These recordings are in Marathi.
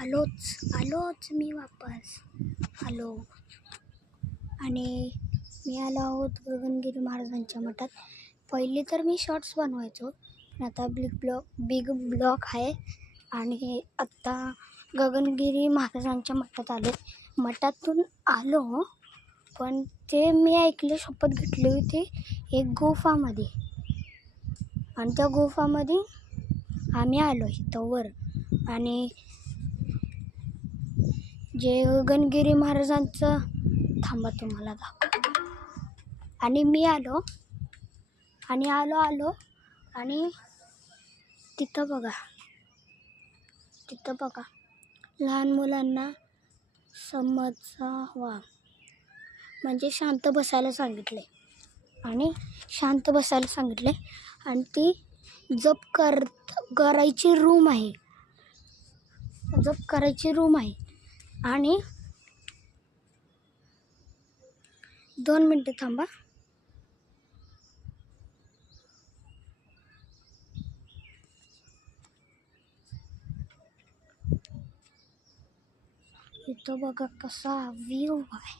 आलोच मी वापस आलो. आणि मी आलो आहोत गगनगिरी महाराजांच्या मठात. पहिले तर मी शॉर्ट्स बनवायचो, पण आता बिग ब्लॉग आहे. आणि आत्ता गगनगिरी महाराजांच्या मठात आले. मठातून आलो, पण ते मी ऐकले, शपथ घेतली होती एक गुफामध्ये. आणि त्या गुफामध्ये आम्ही आलो इथं वर. आणि जे गगनगिरी महाराजांचं थांबा तुम्हाला दाखव. आणि मी आलो आणि तिथं बघा लहान मुलांना समजावा म्हणजे शांत बसायला सांगितले. आणि ती जप करायची रूम आहे. आणि 2 मिनटं थांबा. इथं बघा कसा व्ह्यू आहे.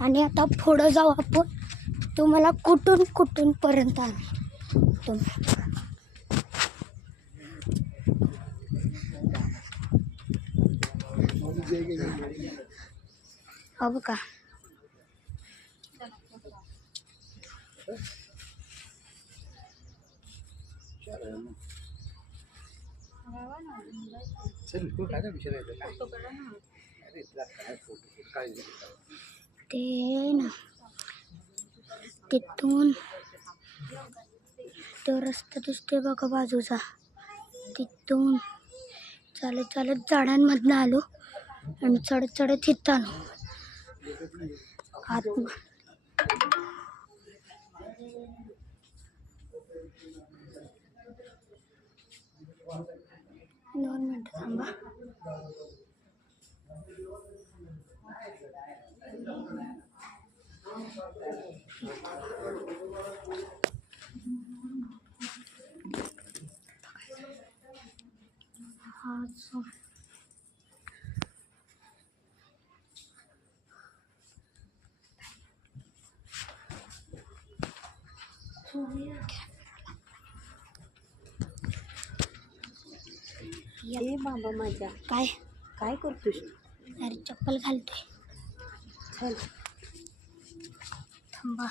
आणि आता पुढं जाऊ आपण. तुम्हाला कुठून पर्यंत आम्ही बघा. ते ना तिथून तो रस्ता दिसतोय बघा बाजूचा. तिथून चालत झाडांमधनं आलो आणि चढत इथं आलो आत. 2 मिनटं थांबा. ये बाबा माझ्या, काय करतोस? अरे चप्पल घालतोय. चल थांबा.